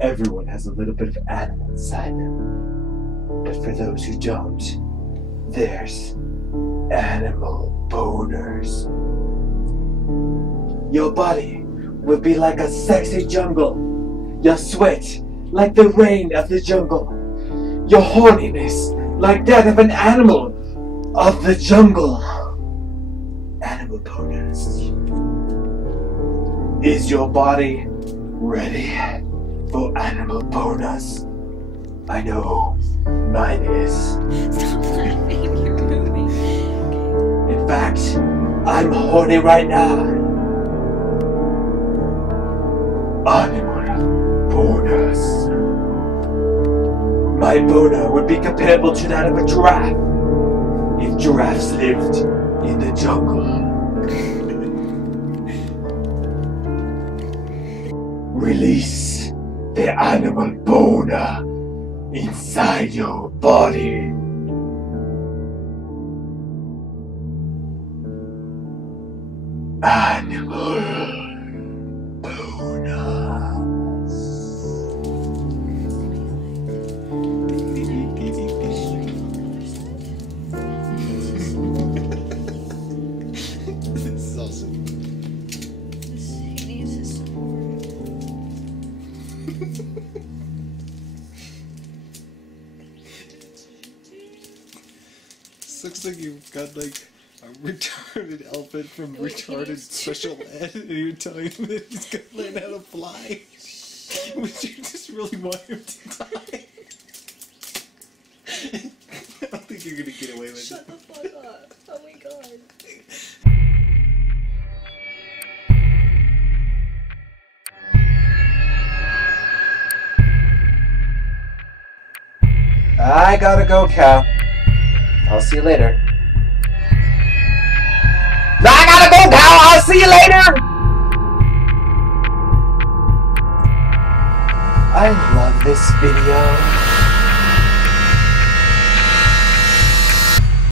Everyone has a little bit of animal inside them. But for those who don't, there's animal boners. Your body will be like a sexy jungle. Your sweat like the rain of the jungle. Your horniness like that of an animal of the jungle. Animal boners. Is your body ready for animal bonus? I know mine is. Stop laughing, you're moving. In fact, I'm horny right now. Animal bonus. My boner would be comparable to that of a giraffe if giraffes lived in the jungle. Release the animal boner inside your body. Animal bonus. This is awesome. He needs his support. This looks like you've got like a retarded elephant from Wait, retarded special ed, and you're telling him that he's gonna learn how to fly. But you just really want him to die. I don't think you're gonna get away with Shut it. the fuck up. Oh my god. I gotta go, Cal. I'll see you later. I gotta go, Cal. I'll see you later. I love this video.